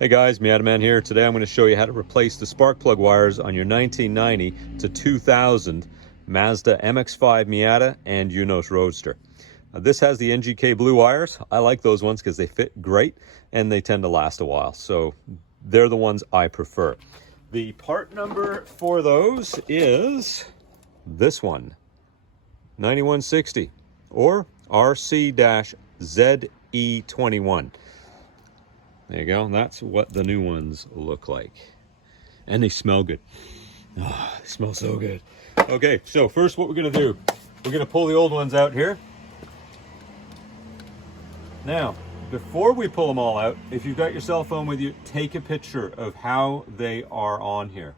Hey guys, Miata Man here. Today I'm going to show you how to replace the spark plug wires on your 1990 to 2000 Mazda MX-5 Miata and Eunos Roadster. This has the NGK blue wires. I like those ones because they fit great and they tend to last a while. So they're the ones I prefer. The part number for those is this one, 9160 or RC-ZE21. There you go. That's what the new ones look like. And they smell good. Oh, they smell so good. Okay, so first what we're going to do, we're going to pull the old ones out here. Now, before we pull them all out, if you've got your cell phone with you, take a picture of how they are on here.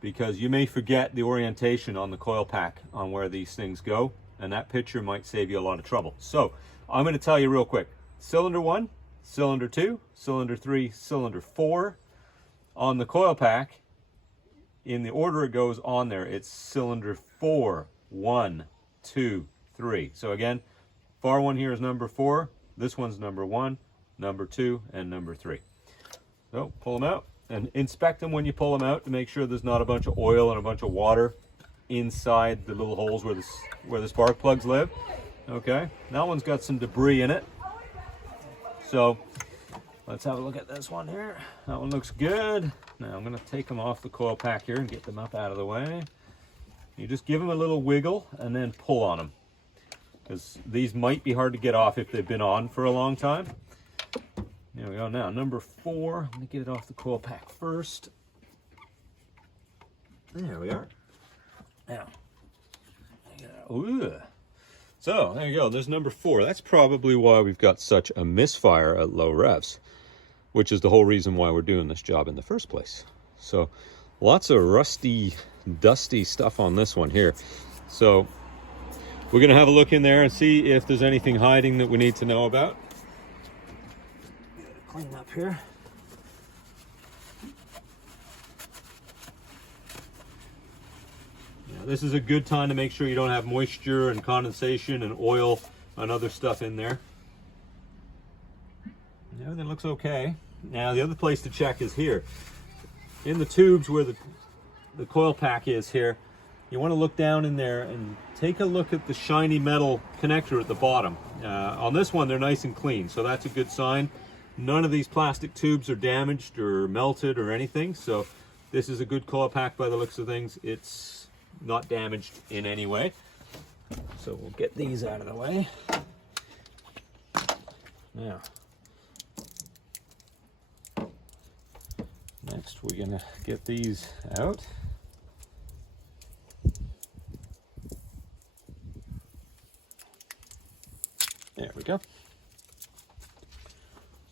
Because you may forget the orientation on the coil pack on where these things go. And that picture might save you a lot of trouble. So, I'm going to tell you real quick. Cylinder 1. Cylinder 2, cylinder 3, cylinder 4. On the coil pack, in the order it goes on there, it's cylinder 4, 1, 2, 3. So again, far one here is number 4. This one's number 1, number 2, and number 3. So pull them out and inspect them when you pull them out to make sure there's not a bunch of oil and a bunch of water inside the little holes where the spark plugs live. Okay, that one's got some debris in it. So let's have a look at this one here. That one looks good. Now I'm going to take them off the coil pack here and get them up out of the way. You just give them a little wiggle and then pull on them, because these might be hard to get off if they've been on for a long time. There we go. Now number 4, let me get it off the coil pack first. There we are. Now, ooh. So there you go, there's number 4. That's probably why we've got such a misfire at low revs, which is the whole reason why we're doing this job in the first place. So lots of rusty, dusty stuff on this one here. So we're gonna have a look in there and see if there's anything hiding that we need to know about. Clean up here. This is a good time to make sure you don't have moisture and condensation and oil and other stuff in there. Everything looks okay. Now the other place to check is here. In the tubes where the coil pack is here, you want to look down in there and take a look at the shiny metal connector at the bottom. On this one they're nice and clean, so that's a good sign. None of these plastic tubes are damaged or melted or anything, so this is a good coil pack by the looks of things. It's not damaged in any way. So we'll get these out of the way. Now, next we're gonna get these out. There we go.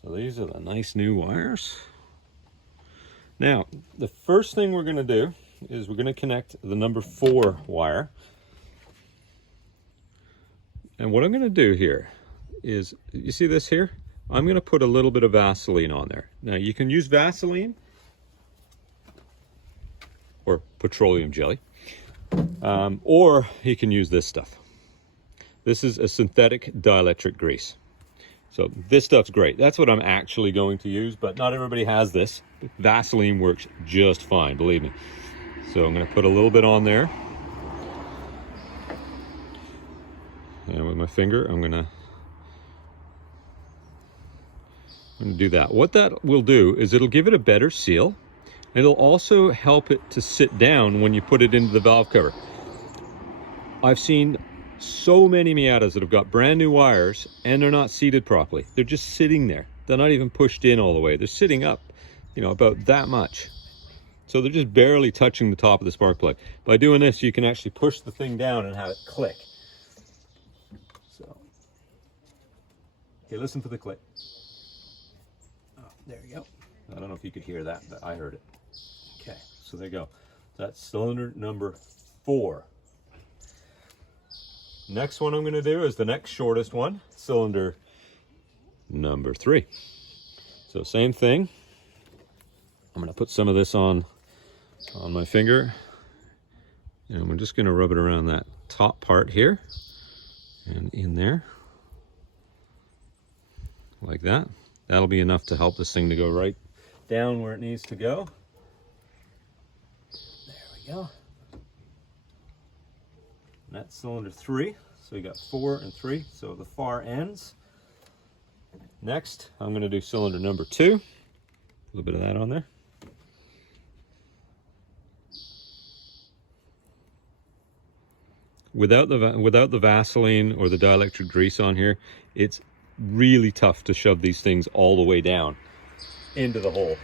So these are the nice new wires. Now, the first thing we're gonna do is we're going to connect the number 4 wire. And what I'm going to do here is, you see this here? I'm going to put a little bit of Vaseline on there. Now you can use Vaseline or petroleum jelly, or you can use this stuff. This is a synthetic dielectric grease. So this stuff's great. That's what I'm actually going to use, but not everybody has this. Vaseline works just fine, believe me. So I'm going to put a little bit on there. And with my finger, I'm going to do that. What that will do is it'll give it a better seal. And it'll also help it to sit down when you put it into the valve cover. I've seen so many Miatas that have got brand new wires and they're not seated properly. They're just sitting there. They're not even pushed in all the way. They're sitting up, you know, about that much. So they're just barely touching the top of the spark plug. By doing this, you can actually push the thing down and have it click. So, okay, listen for the click. Oh, there you go. I don't know if you could hear that, but I heard it. Okay, so there you go. That's cylinder number 4. Next one I'm going to do is the next shortest one, cylinder number 3. So same thing. I'm going to put some of this on my finger, and we're just going to rub it around that top part here and in there like that. That'll be enough to help this thing to go right down where it needs to go. There we go. And that's cylinder 3. So you got 4 and 3, so the far ends. Next, I'm going to do cylinder number 2. A little bit of that on there. Without the Vaseline or the dielectric grease on here, it's really tough to shove these things all the way down into the hole.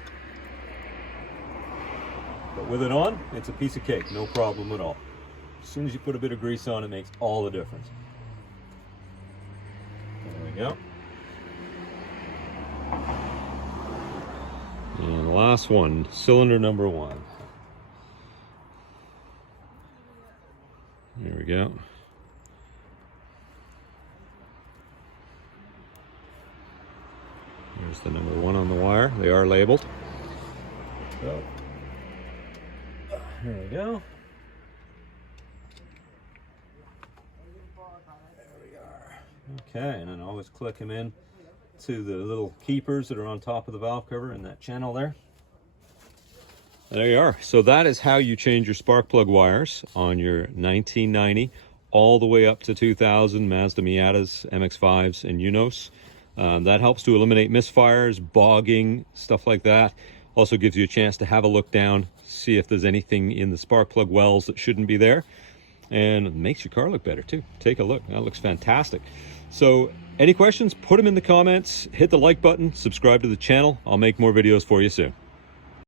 But with it on, it's a piece of cake, no problem at all. As soon as you put a bit of grease on, it makes all the difference. There we go. And the last one, cylinder number 1. There we go. There's the number 1 on the wire. They are labeled. So, there we go. There we are. Okay, and then always click them in to the little keepers that are on top of the valve cover in that channel there. There you are. So that is how you change your spark plug wires on your 1990 all the way up to 2000 Mazda Miatas, MX-5s, and Eunos. That helps to eliminate misfires, bogging, stuff like that. Also gives you a chance to have a look down, see if there's anything in the spark plug wells that shouldn't be there. And it makes your car look better too. Take a look. That looks fantastic. So any questions, put them in the comments. Hit the like button, subscribe to the channel. I'll make more videos for you soon.